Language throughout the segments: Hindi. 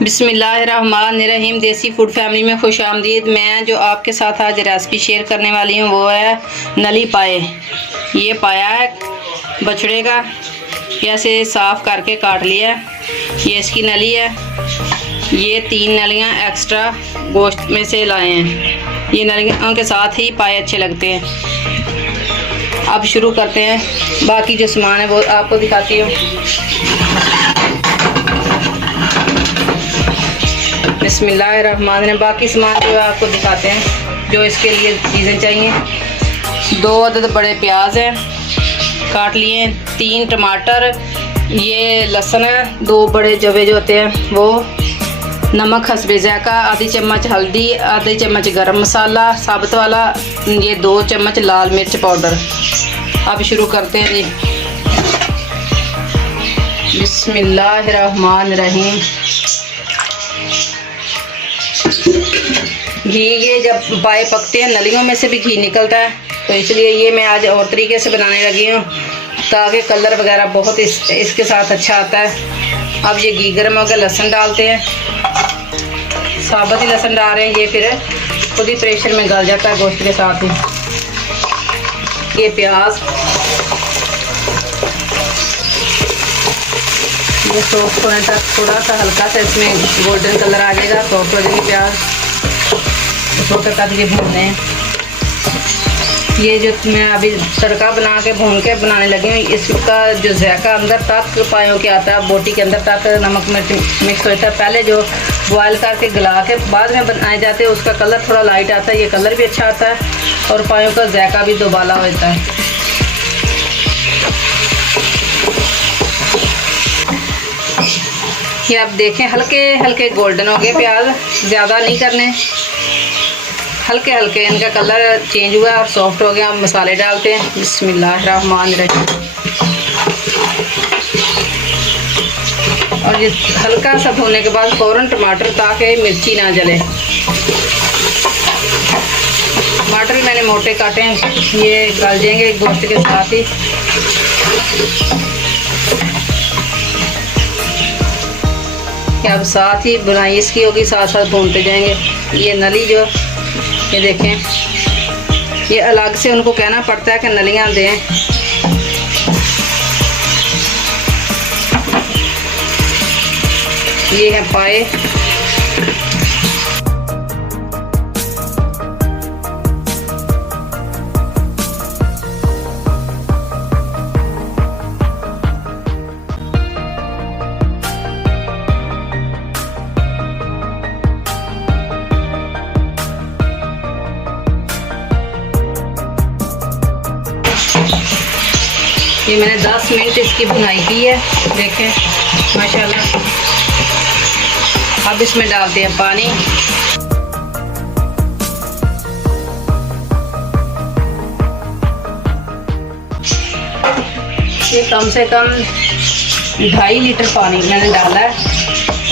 बिस्मिल्लाहिर्रहमानिर्रहीम। देसी फूड फैमिली में खुश आमदीद। मैं जो आपके साथ आज रेसिपी शेयर करने वाली हूँ वो है नली पाए। ये पाया है बछड़े का, ऐसे साफ़ करके काट लिया है। ये इसकी नली है। ये 3 नलियाँ एक्स्ट्रा गोश्त में से लाए हैं। ये नलियों के साथ ही पाए अच्छे लगते हैं। अब शुरू करते हैं। बाकी जो सामान है वो आपको दिखाती हूँ। बिस्मिल्लाहिर्रहमानिर्रहीम। बाकी सामान जो है आपको दिखाते हैं जो इसके लिए चीज़ें चाहिए। 2 अदद बड़े प्याज हैं काट लिए, 3 टमाटर, ये लहसुन है, 2 बड़े जवे जो होते हैं वो, नमक हस्बे ज़ायका, आधी चम्मच हल्दी, आधी चम्मच गरम मसाला साबुत वाला, ये 2 चम्मच लाल मिर्च पाउडर। अब शुरू करते हैं जी। बिस्मिल्लाहिर्रहमानिर्रहीम। घी, ये जब पाए पकते हैं नलियों में से भी घी निकलता है, तो इसलिए ये मैं आज और तरीके से बनाने लगी हूँ ताकि कलर वगैरह बहुत इसके साथ अच्छा आता है। अब ये घी गर्म हो गया, लहसुन डालते हैं। साबुत ही लहसुन डाल रहे हैं, ये फिर खुद ही प्रेशर में गल जाता है गोश्त के साथ ही। ये प्याज, ये सॉफ्ट होने तक थोड़ा सा हल्का सा इसमें गोल्डन कलर आ जाएगा, सॉफ्ट हो जाएगी प्याज। छोटे तक ये भूनते हैं। ये जो मैं अभी तड़का बना के भून के बनाने लगी हूँ, इसका जो ज़ायका अंदर तक पायों के आता है, बोटी के अंदर तक नमक मिर्च मिक्स होता है। पहले जो बॉयल करके गला के बाद में बनाए जाते हैं उसका कलर थोड़ा लाइट आता है, ये कलर भी अच्छा आता है और पायों का ज़ायका भी दोबाला होता है। ये आप देखें हल्के हल्के गोल्डन हो गए प्याज, ज़्यादा नहीं करने, हल्के हल्के इनका कलर चेंज हुआ और सॉफ्ट हो गया। अब मसाले डालते हैं। बिस्मिल्लाहिर्रहमानिर्रहीम। और ये हल्का सा भूनने के बाद फ़ौरन टमाटर, ताकि मिर्ची ना जले। टमाटर भी मैंने मोटे काटे हैं, ये गल जाएंगे गोश्त के साथ ही। अब साथ ही बुनाई इसकी होगी, साथ साथ भूनते जाएंगे। ये नली जो ये देखें, ये अलग से उनको कहना पड़ता है कि नलियाँ दें। ये है पाए। ये मैंने 10 मिनट इसकी भुनाई की है, देखें माशाल्लाह। अब इसमें डालते हैं पानी। ये कम से कम 2.5 लीटर पानी मैंने डाला है।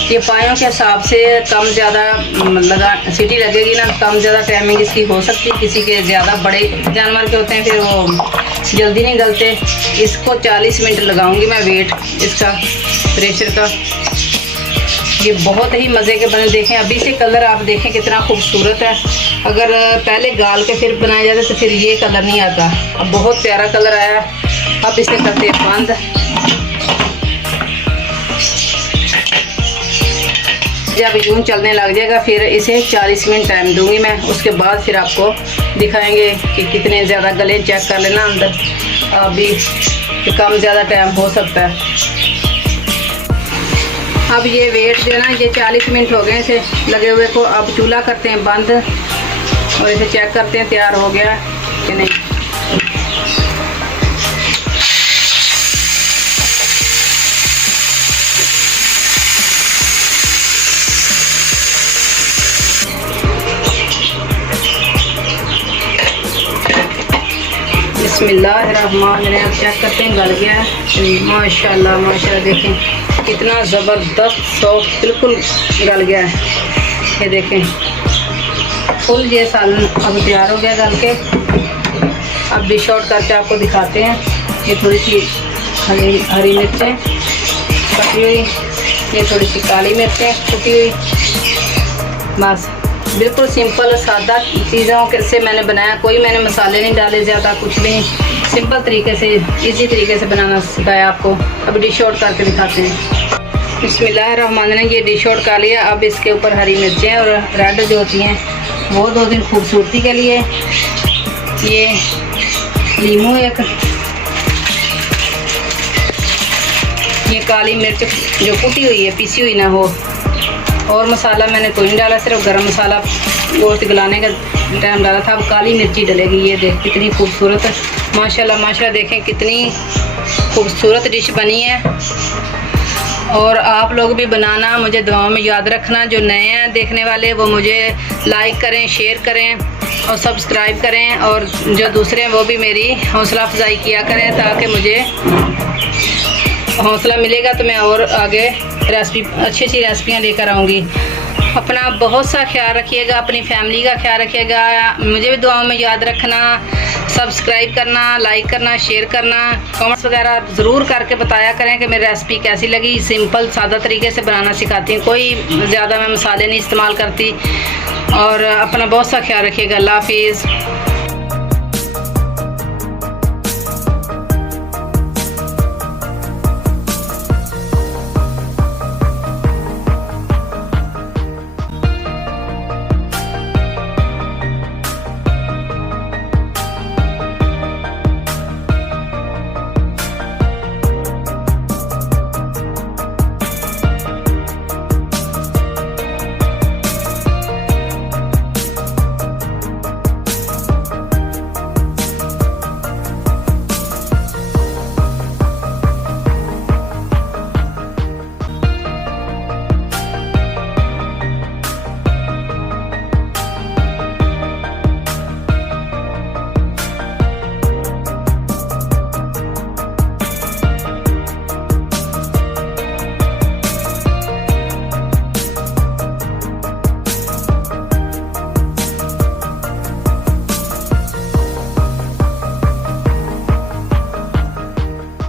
ये पायों के हिसाब से कम ज़्यादा लगा सीटी लगेगी ना, कम ज़्यादा टाइमिंग इसकी हो सकती है। किसी के ज़्यादा बड़े जानवर के होते हैं फिर वो जल्दी नहीं गलते। इसको 40 मिनट लगाऊंगी मैं वेट इसका, प्रेशर का। ये बहुत ही मज़े के बने। देखें अभी से कलर आप देखें कितना खूबसूरत है। अगर पहले गाल के फिर बनाए जाते तो फिर ये कलर नहीं आता। अब बहुत प्यारा कलर आया। अब इसे करते हैं बंद। जब यूँ चलने लग जाएगा फिर इसे 40 मिनट टाइम दूंगी मैं। उसके बाद फिर आपको दिखाएंगे कि कितने ज़्यादा गले, चेक कर लेना अंदर अभी कम ज़्यादा टाइम हो सकता है। अब ये वेट जो है ना, ये 40 मिनट हो गए इसे लगे हुए को। अब चूल्हा करते हैं बंद और इसे चेक करते हैं तैयार हो गया कि नहीं। बिस्मिल्लाहिर्रहमानिर्रहीम। चेक करते हैं गल गया है। माशाल्लाह माशाल्लाह, देखें कितना ज़बरदस्त सॉफ्ट बिल्कुल गल गया है। ये देखें फुल ये सालन अब तैयार हो गया गल के। अब डिश आउट करके आपको दिखाते हैं। ये थोड़ी सी हरी मिर्चें कटी हुई, ये थोड़ी सी काली मिर्चें कुटी हुई, बस बिल्कुल सिंपल सादा चीज़ों से मैंने बनाया। कोई मैंने मसाले नहीं डाले ज़्यादा, कुछ भी सिंपल तरीके से इजी तरीके से बनाना सिखाया आपको। अब डिश आउट करके दिखाते हैं। बिस्मिल्लाहिर्रहमानिर्रहीम। ये डिश आउट कर लिया। अब इसके ऊपर हरी मिर्चें और रेड जो होती हैं वो 2 दिन खूबसूरती के लिए, ये लीमू एक, ये काली मिर्च जो कुटी हुई है पीसी हुई ना हो, और मसाला मैंने कोई नहीं डाला, सिर्फ गरम मसाला गोश्त गलाने का टाइम डाला था। अब काली मिर्ची डलेगी। ये देख कितनी खूबसूरत माशाल्लाह माशाल्लाह, देखें कितनी खूबसूरत डिश बनी है। और आप लोग भी बनाना, मुझे दुआओं में याद रखना। जो नए हैं देखने वाले वो मुझे लाइक करें, शेयर करें और सब्सक्राइब करें, और जो दूसरे हैं वो भी मेरी हौसला अफजाई किया करें, ताकि मुझे हौसला मिलेगा तो मैं और आगे रेसिपी अच्छी अच्छी रेसिपियाँ लेकर आऊँगी। अपना बहुत सा ख्याल रखिएगा, अपनी फैमिली का ख्याल रखिएगा। मुझे भी दुआओं में याद रखना, सब्सक्राइब करना, लाइक करना, शेयर करना, कमेंट्स वगैरह ज़रूर करके बताया करें कि मेरी रेसिपी कैसी लगी। सिंपल सादा तरीके से बनाना सिखाती हूँ, कोई ज़्यादा मैं मसाले नहीं इस्तेमाल करती। और अपना बहुत सा ख्याल रखिएगा। अल्लाह हाफिज़।